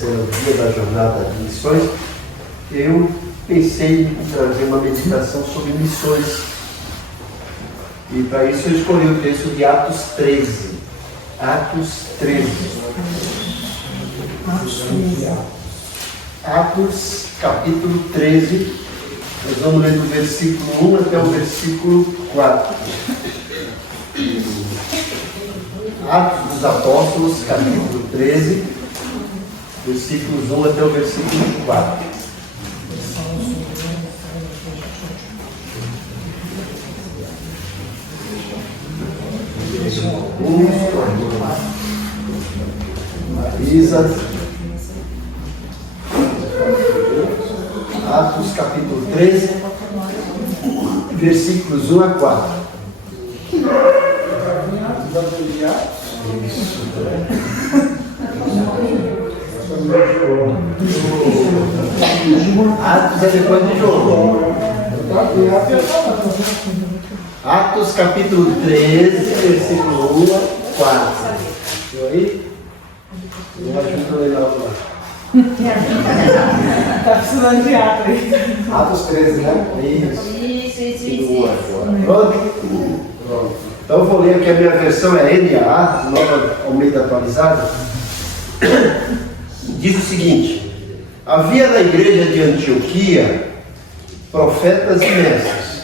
terceiro dia da jornada de missões, eu pensei em trazer uma meditação sobre missões. E para isso eu escolhi o texto de Atos 13. Atos 13. Atos, capítulo 13. Nós vamos ler do versículo 1 até o versículo 4. Atos dos Apóstolos, capítulo 13, versículos 1 até o versículo 4. Marisa. Atos, capítulo 13, versículos 1 a 4. Atos é depois de João. Atos capítulo 13, versículo 1 a 4. Viu aí? Eu ajudo a ler lá. Está precisando de Atos aí. Atos 13, né? Isso. Pronto. Então eu vou ler aqui, a minha versão é NAA, Nova Almeida Atualizada. Diz o seguinte: havia na igreja de Antioquia profetas e mestres: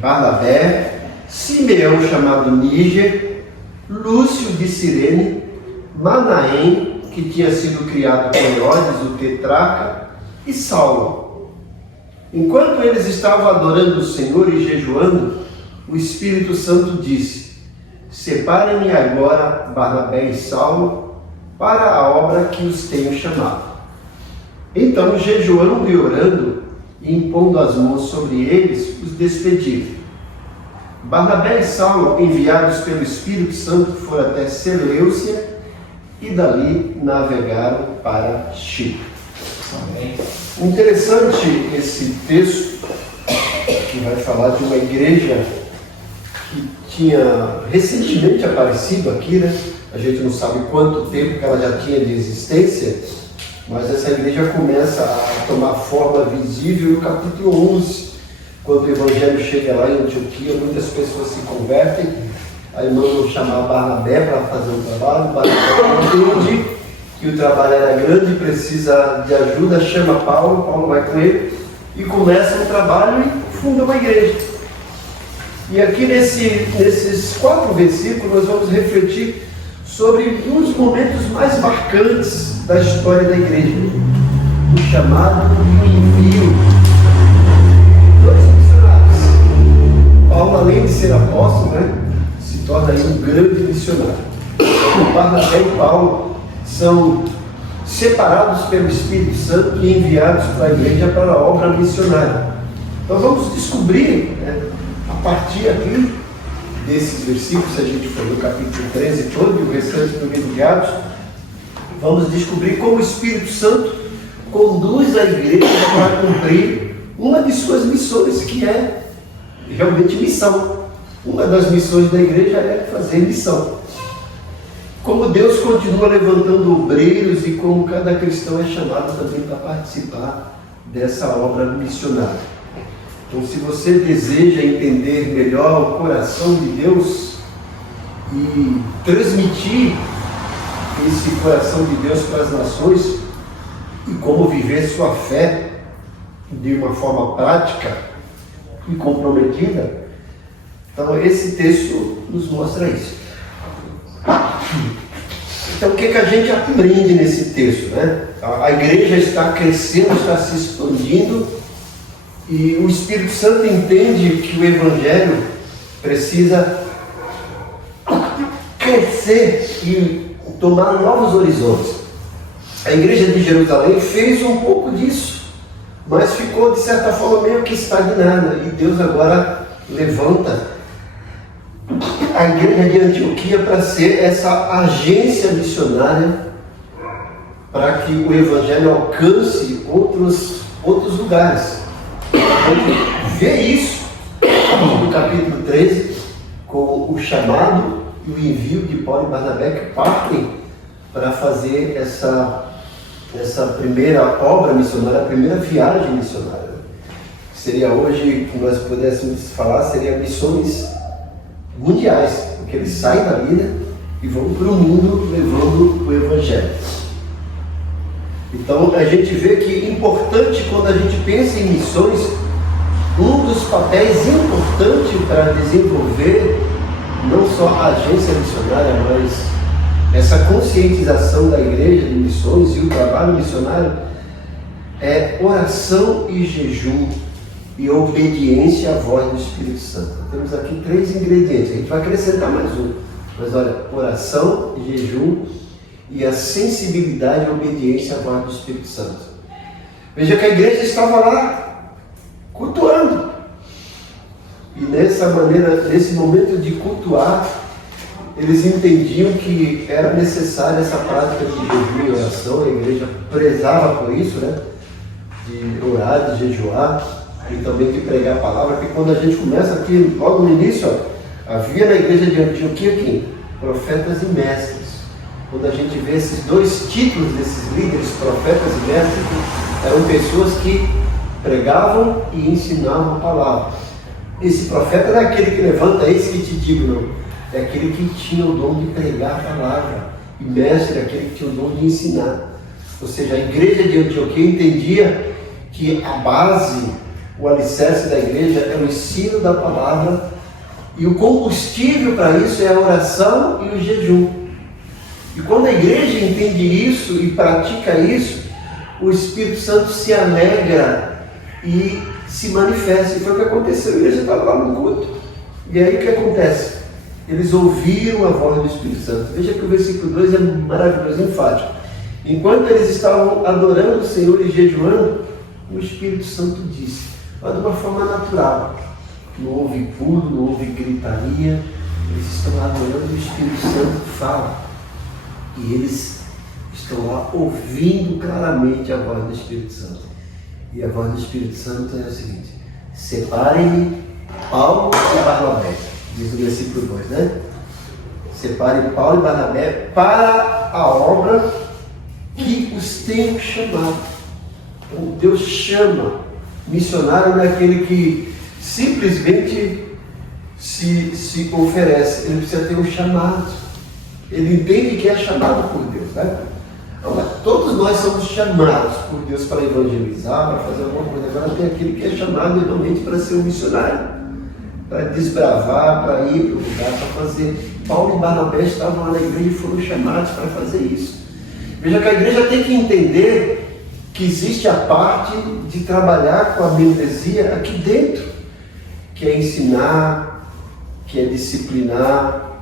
Barnabé, Simeão chamado Níger, Lúcio de Cirene, Manaém, que tinha sido criado por Herodes, o tetrarca, e Saulo. Enquanto eles estavam adorando o Senhor e jejuando, o Espírito Santo disse: separem-me agora Barnabé e Saulo para a obra que os tenho chamado. Então, jejuando e orando, e impondo as mãos sobre eles, os despediram. Barnabé e Saulo, enviados pelo Espírito Santo, foram até Seleucia e dali navegaram para Chipre. Interessante esse texto, que vai falar de uma igreja que tinha recentemente aparecido aqui, né? A gente não sabe quanto tempo que ela já tinha de existência, mas essa igreja começa a tomar forma visível no capítulo 11, quando o evangelho chega lá em Antioquia, muitas pessoas se convertem, aí mandam chamar Barnabé para fazer um trabalho. Barnabé entende que o trabalho era grande e precisa de ajuda, chama Paulo vai com ele e começa um trabalho e funda uma igreja. E aqui nesses 4 versículos nós vamos refletir sobre um dos momentos mais marcantes da história da igreja: o chamado e o envio. 2 missionários. Paulo, além de ser apóstolo, se torna aí um grande missionário. Então, Barnabé e Paulo são separados pelo Espírito Santo e enviados para a igreja para a obra missionária. Então vamos descobrir, a partir aqui desses versículos, se a gente for no capítulo 13 todo e o restante do livro de Atos, vamos descobrir como o Espírito Santo conduz a igreja para cumprir uma de suas missões, que é realmente missão. Uma das missões da igreja é fazer missão. Como Deus continua levantando obreiros e como cada cristão é chamado também para participar dessa obra missionária. Então, se você deseja entender melhor o coração de Deus e transmitir esse coração de Deus para as nações e como viver sua fé de uma forma prática e comprometida, então esse texto nos mostra isso. Então, o que a gente aprende nesse texto? A igreja está crescendo, está se expandindo, e o Espírito Santo entende que o Evangelho precisa crescer e tomar novos horizontes. A igreja de Jerusalém fez um pouco disso, mas ficou de certa forma meio que estagnada, e Deus agora levanta a igreja de Antioquia para ser essa agência missionária para que o Evangelho alcance outros lugares. A gente vê isso no capítulo 13, com o chamado e o envio de Paulo e Barnabé, que partem para fazer essa primeira obra missionária, a primeira viagem missionária. Seria hoje, que nós pudéssemos falar, seria missões mundiais, porque eles saem dali, né, e vão para o mundo levando o Evangelho. Então a gente vê que é importante, quando a gente pensa em missões, um dos papéis importantes para desenvolver não só a agência missionária, mas essa conscientização da igreja de missões e o trabalho missionário é oração e jejum e obediência à voz do Espírito Santo. Temos aqui 3 ingredientes, a gente vai acrescentar mais um. Mas olha, oração, jejum e a sensibilidade e obediência à voz do Espírito Santo. Veja que a igreja estava lá cultuando. E nessa maneira, nesse momento de cultuar, eles entendiam que era necessária essa prática de jejum e oração. A igreja prezava por isso, né? De orar, de jejuar e também de pregar a palavra. Porque quando a gente começa aqui, logo no início, havia na igreja de Antioquia aqui, profetas e mestres. Quando a gente vê esses 2 títulos desses líderes, profetas e mestres, eram pessoas que pregavam e ensinavam a palavra. Esse profeta não é aquele que levanta, eis que te digo, não. É aquele que tinha o dom de pregar a palavra. E mestre é aquele que tinha o dom de ensinar. Ou seja, a igreja de Antioquia entendia que a base, o alicerce da igreja é o ensino da palavra, e o combustível para isso é a oração e o jejum. E quando a igreja entende isso e pratica isso, o Espírito Santo se alegra e se manifesta. E foi o que aconteceu. A igreja estava lá no culto. E aí o que acontece? Eles ouviram a voz do Espírito Santo. Veja que o versículo 2 é maravilhoso, enfático. Enquanto eles estavam adorando o Senhor e jejuando, o Espírito Santo disse, mas de uma forma natural. Não houve pulo, não houve gritaria. Eles estão adorando, o Espírito Santo fala. E eles estão lá ouvindo claramente a voz do Espírito Santo. E a voz do Espírito Santo é a seguinte: separem-me Paulo e Barnabé. Diz o versículo 2, né? Separem Paulo e Barnabé para a obra que os tenho chamado. Então, Deus chama. Missionário não é aquele que simplesmente se oferece. Ele precisa ter um chamado. Ele entende que é chamado por Deus, né? Todos nós somos chamados por Deus para evangelizar, para fazer alguma coisa. Agora tem aquele que é chamado realmente para ser um missionário, para desbravar, para ir para o lugar, para fazer. Paulo e Barnabé estavam lá na igreja e foram chamados para fazer isso. Veja que a igreja tem que entender que existe a parte de trabalhar com a membresia aqui dentro, que é ensinar, que é disciplinar,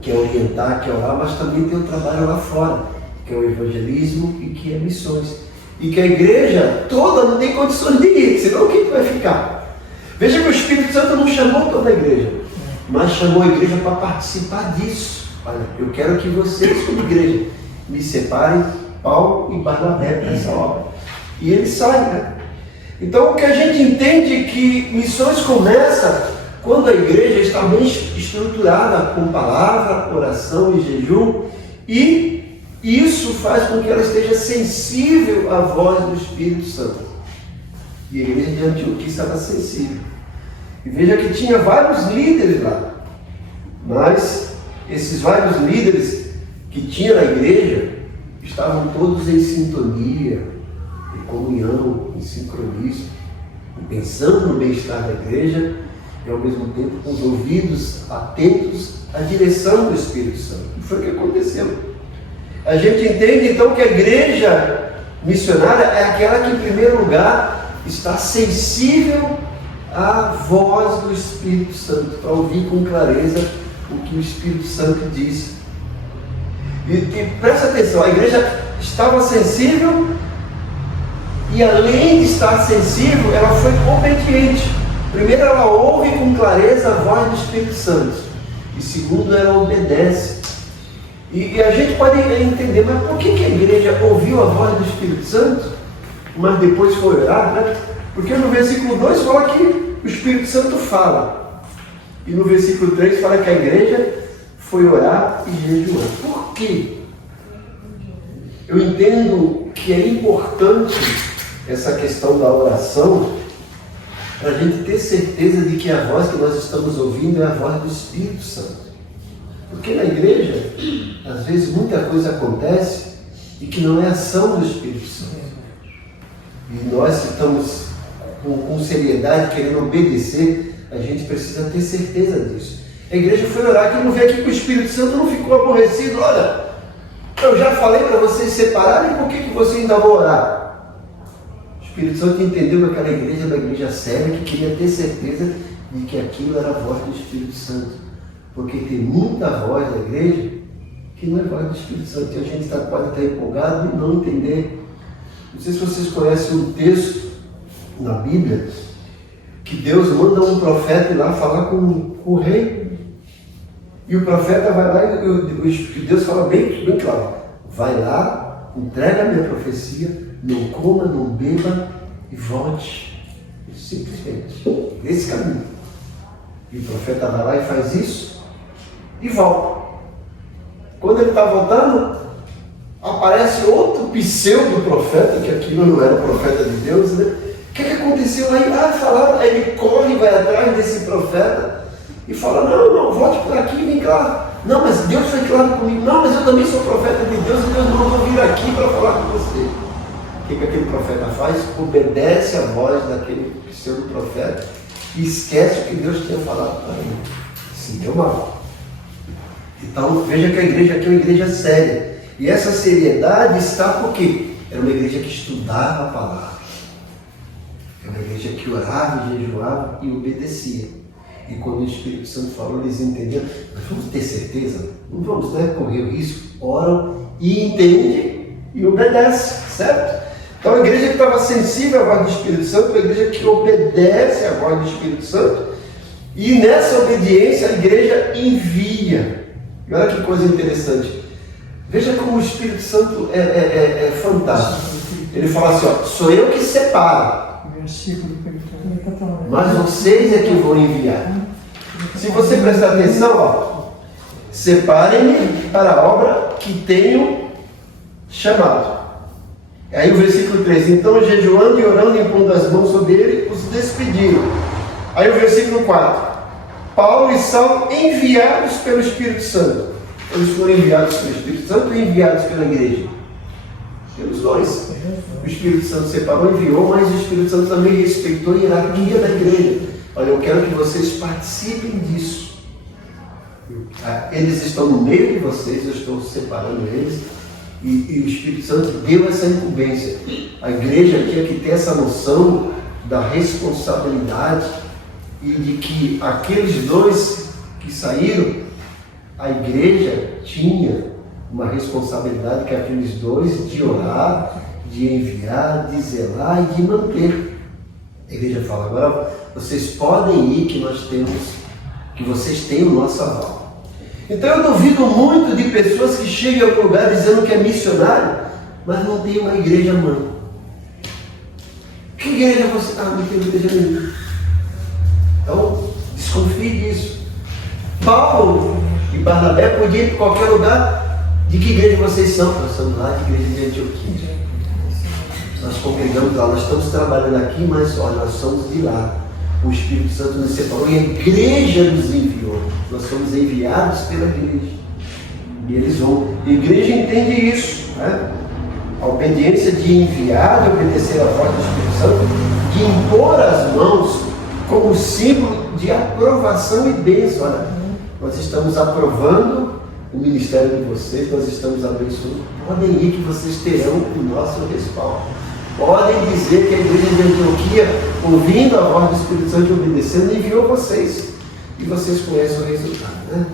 que é orientar, que é orar, mas também tem o trabalho lá fora, que é o evangelismo e que é missões. E que a igreja toda não tem condições de ir, senão quem vai ficar? Veja que o Espírito Santo não chamou toda a igreja, mas chamou a igreja para participar disso. Olha, eu quero que vocês, como igreja, me separem Paulo e Barnabé para essa obra. E eles saem, né? Então o que a gente entende é que missões começam quando a igreja está bem estruturada com palavra, oração e jejum, e isso faz com que ela esteja sensível à voz do Espírito Santo. E a igreja de Antioquia estava sensível. E veja que tinha vários líderes lá, mas esses vários líderes que tinha na igreja estavam todos em sintonia, em comunhão, em sincronismo, pensando no bem-estar da igreja, e ao mesmo tempo com os ouvidos atentos à direção do Espírito Santo. E foi o que aconteceu. A gente entende então que a igreja missionária é aquela que em primeiro lugar está sensível à voz do Espírito Santo, para ouvir com clareza o que o Espírito Santo diz. E presta atenção, a igreja estava sensível e além de estar sensível, ela foi obediente. Primeiro, ela ouve com clareza a voz do Espírito Santo. E segundo, ela obedece. E a gente pode entender, mas por que a igreja ouviu a voz do Espírito Santo, mas depois foi orar, né? Porque no versículo 2 fala que o Espírito Santo fala. E no versículo 3 fala que a igreja foi orar e jejuar. Por quê? Eu entendo que é importante essa questão da oração para a gente ter certeza de que a voz que nós estamos ouvindo é a voz do Espírito Santo. Porque na igreja, às vezes muita coisa acontece e que não é ação do Espírito Santo. E nós estamos com seriedade, querendo obedecer, a gente precisa ter certeza disso. A igreja foi orar, que não veio aqui com o Espírito Santo, não ficou aborrecido. Olha, eu já falei para vocês separarem, por que vocês ainda vão orar? O Espírito Santo entendeu que aquela igreja era uma igreja séria, que queria ter certeza de que aquilo era a voz do Espírito Santo. Porque tem muita voz na igreja que não é voz do Espírito Santo. E a gente pode estar empolgado e não entender. Não sei se vocês conhecem um texto na Bíblia que Deus manda um profeta ir lá falar com o rei. E o profeta vai lá e Deus fala bem claro: vai lá, entrega a minha profecia, não coma, não beba e volte. Simplesmente. Esse caminho. E o profeta vai lá e faz isso e volta. Quando ele está voltando, aparece outro pseudo-profeta, que aquilo não era o profeta de Deus, né? O que aconteceu aí? Falaram, aí ele corre e vai atrás desse profeta e fala: não, volte por aqui, vem cá. Não, mas Deus foi claro comigo. Não, mas eu também sou profeta de Deus e Deus não vou vir aqui para falar com você. O que aquele profeta faz? Obedece a voz daquele pseudo-profeta e esquece o que Deus tinha falado para ele. Se deu mal. Então veja que a igreja aqui é uma igreja séria. E essa seriedade está porque era uma igreja que estudava a palavra. Era uma igreja que orava, jejuava e obedecia. E quando o Espírito Santo falou, eles entenderam. Nós vamos ter certeza? Não vamos correr o risco. Oram e entendem e obedecem, certo? Então a igreja que estava sensível à voz do Espírito Santo, uma igreja que obedece à voz do Espírito Santo, e nessa obediência a igreja envia. E olha que coisa interessante. Veja como o Espírito Santo é fantástico. Ele fala assim: sou eu que separo, mas vocês é que vão enviar. Se você prestar atenção, separem-me para a obra que tenho chamado. Aí o versículo 3: então jejuando e orando e impondo as mãos sobre ele, os despediram. Aí o versículo 4: Paulo e Saulo enviados pelo Espírito Santo. Eles foram enviados pelo Espírito Santo e enviados pela igreja? Pelos dois. O Espírito Santo separou, enviou, mas o Espírito Santo também respeitou a hierarquia da igreja. Olha, eu quero que vocês participem disso. Eles estão no meio de vocês, eu estou separando eles. E o Espírito Santo deu essa incumbência. A igreja aqui é que tem essa noção da responsabilidade e de que aqueles dois que saíram, a igreja tinha uma responsabilidade que aqueles dois de orar, de enviar, de zelar e de manter. A igreja fala: agora vocês podem ir, que vocês têm o nosso aval. Então eu duvido muito de pessoas que chegam a algum lugar dizendo que é missionário, mas não tem uma igreja mãe. Que igreja você está? Não tem igreja nenhuma. Então, desconfie disso. Paulo e Barnabé podiam ir para qualquer lugar. De que igreja vocês são? Nós somos lá de igreja de Antioquia. Nós congregamos lá, nós estamos trabalhando aqui, mas olha, nós somos de lá. O Espírito Santo nos separou e a igreja nos enviou. Nós somos enviados pela igreja. E eles vão. A igreja entende isso, né? A obediência de enviar, de obedecer a voz do Espírito Santo, de impor as mãos como símbolo de aprovação e bênção. Olha, nós estamos aprovando o ministério de vocês, nós estamos abençoando. Podem ir que vocês terão o nosso respaldo. Podem dizer que a igreja de Antioquia, ouvindo a voz do Espírito Santo e obedecendo, enviou vocês. E vocês conhecem o resultado, né?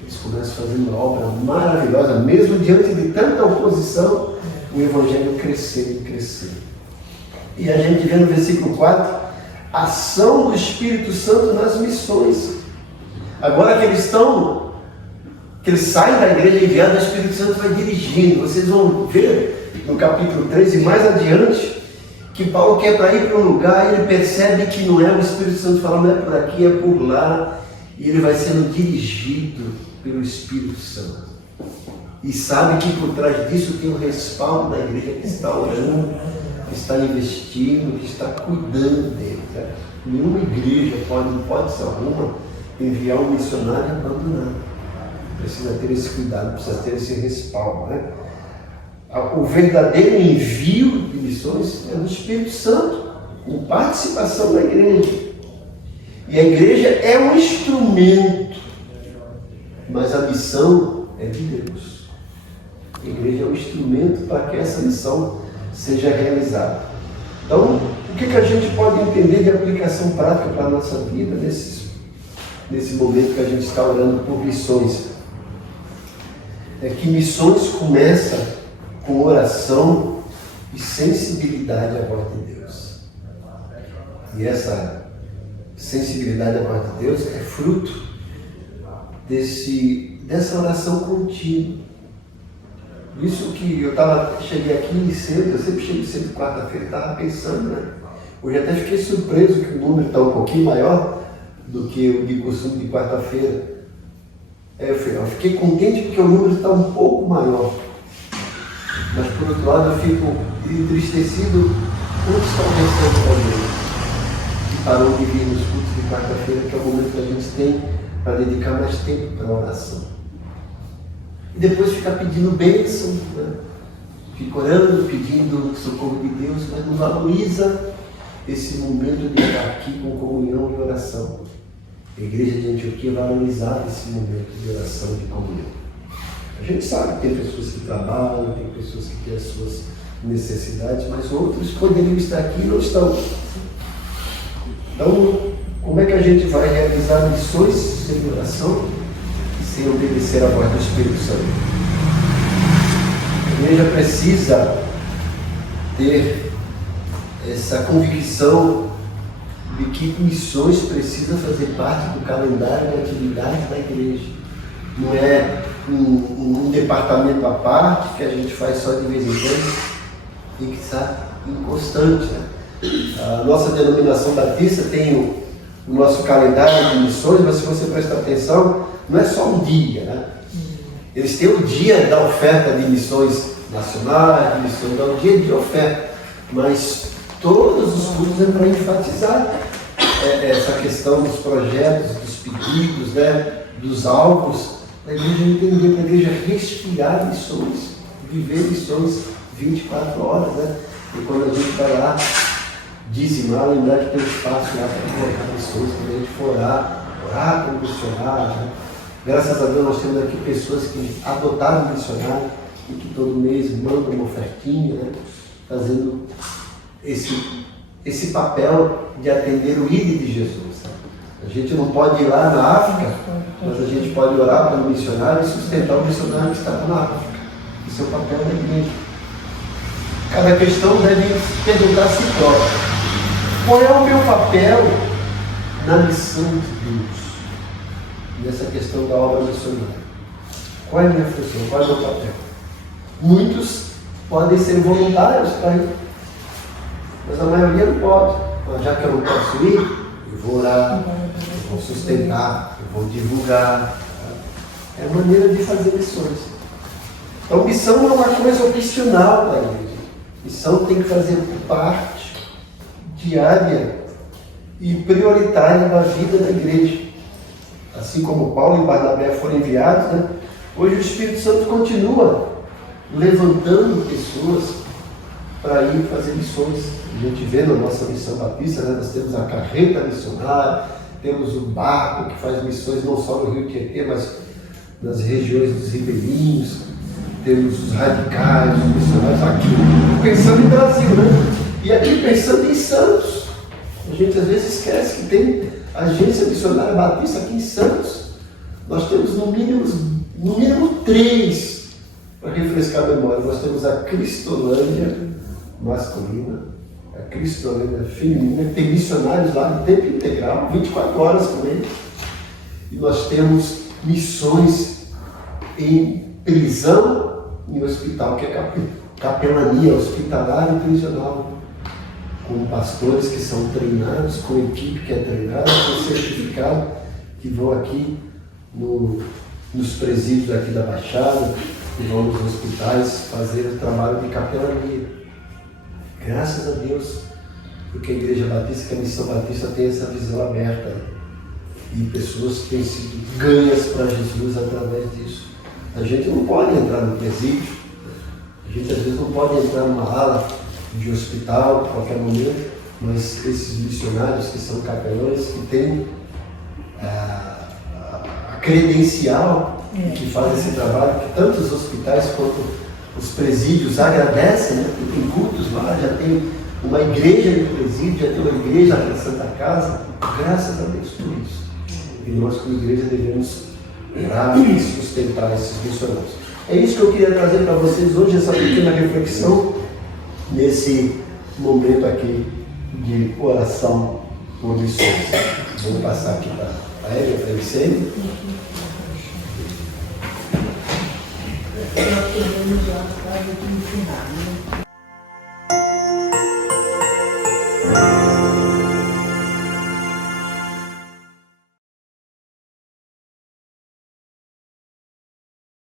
Eles começam fazendo uma obra maravilhosa, mesmo diante de tanta oposição, o Evangelho crescendo e crescendo. E a gente vê no versículo 4, ação do Espírito Santo nas missões. Agora que eles saem da igreja enviada, o Espírito Santo vai dirigindo. Vocês vão ver no capítulo 3 e mais adiante, que Paulo quer para ir para um lugar e ele percebe que não é o Espírito Santo falando, não é por aqui, é por lá, e ele vai sendo dirigido pelo Espírito Santo. e sabe que por trás disso tem o respaldo da igreja que está orando, que está investindo, que está cuidando dele. Né? Nenhuma igreja pode, em hipótese alguma, enviar um missionário e abandonar. Precisa ter esse cuidado, precisa ter esse respaldo. Né? O verdadeiro envio de missões é do Espírito Santo, com participação da igreja. E a igreja é um instrumento, mas a missão é de Deus. A igreja é um instrumento para que essa missão seja realizada. Então, o que a gente pode entender de aplicação prática para a nossa vida nesse momento que a gente está orando por missões? É que missões começam com oração e sensibilidade à voz de Deus. E essa sensibilidade à voz de Deus é fruto dessa oração contínua. Por isso que eu cheguei aqui cedo, eu sempre chego cedo quarta-feira, estava pensando, né? Hoje até fiquei surpreso que o número está um pouquinho maior do que o de costume de quarta-feira. Eu fiquei contente porque o número está um pouco maior. Mas por outro lado eu fico entristecido onde está o restante da igreja que parou de vir nos cultos de quarta-feira, que é o momento que a gente tem para dedicar mais tempo para a oração. E depois fica pedindo bênção, né? Fica orando, pedindo socorro de Deus, mas não valoriza esse momento de estar aqui com comunhão e oração. A igreja de Antioquia valorizava esse momento de oração e de comunhão. A gente sabe que tem pessoas que trabalham, tem pessoas que têm as suas necessidades, mas outros poderiam estar aqui e não estão. Então, como é que a gente vai realizar missões sem oração e sem obedecer à voz do Espírito Santo? A igreja precisa ter essa convicção de que missões precisam fazer parte do calendário de atividade da igreja. Não é um departamento à parte que a gente faz só de vez em quando, tem que estar inconstante. Né? A nossa denominação batista tem o nosso calendário de missões, mas se você prestar atenção, não é só um dia. Né? Eles têm o dia da oferta de missões nacionais, de missões, o dia de oferta, mas todos os cultos é para enfatizar essa questão dos projetos, dos pedidos, né? Dos alvos. A igreja entender, para a igreja respirar missões, viver missões 24 horas, né? E quando a gente vai lá dizimar, lembrar que tem espaço lá para colocar missões, quando a gente for orar como missionário, né? Graças a Deus nós temos aqui pessoas que adotaram missionário e que todo mês mandam uma ofertinha, né? Fazendo esse papel de atender o ídolo de Jesus. A gente não pode ir lá na África, mas a gente pode orar pelo missionário e sustentar o missionário que está na África. Esse é o papel da igreja. Cada questão deve perguntar a si próprio: qual é o meu papel na missão de Deus? Nessa questão da obra missionária. Qual é a minha função? Qual é o meu papel? Muitos podem ser voluntários para ir, mas a maioria não pode. Mas já que eu não posso ir, eu vou orar, eu vou sustentar, eu vou divulgar. É a maneira de fazer missões. Então, missão não é uma coisa opcional para a igreja. Missão tem que fazer parte diária e prioritária da vida da igreja. Assim como Paulo e Barnabé foram enviados, né? Hoje o Espírito Santo continua levantando pessoas para ir fazer missões. A gente vê na nossa missão batista, né? Nós temos a carreta missionária, temos o barco que faz missões não só no Rio Tietê, mas nas regiões dos ribeirinhos, temos os radicais, os missionários aqui, pensando em Brasil, né? E aqui pensando em Santos. A gente às vezes esquece que tem agência missionária batista aqui em Santos. Nós temos no mínimo 3 para refrescar a memória. Nós temos a Cristolândia masculina, a Cristolândia feminina, que tem missionários lá de tempo integral, 24 horas por mês. E nós temos missões em prisão e hospital, que é capelania hospitalar e prisional, com pastores que são treinados, com equipe que é treinada, com certificado, que vão aqui nos presídios aqui da Baixada, que vão nos hospitais fazer o trabalho de capelania. Graças a Deus, porque a Igreja Batista, que a Missão Batista tem essa visão aberta. E pessoas têm sido ganhas para Jesus através disso. A gente não pode entrar no presídio, a gente às vezes não pode entrar numa ala de hospital a qualquer momento, mas esses missionários que são capelães, que têm a credencial, que fazem esse trabalho, que tanto os hospitais quanto os presídios agradecem, né? Porque tem cultos lá, já tem uma igreja no presídio, já tem uma igreja na Santa Casa, graças a Deus por isso. E nós, como igreja, devemos orar e sustentar esses missionários. É isso que eu queria trazer para vocês hoje, essa pequena reflexão, nesse momento aqui de oração por missões. Vou passar aqui para a Eva, para a Vicente. Nós queremos já para ensinar, né?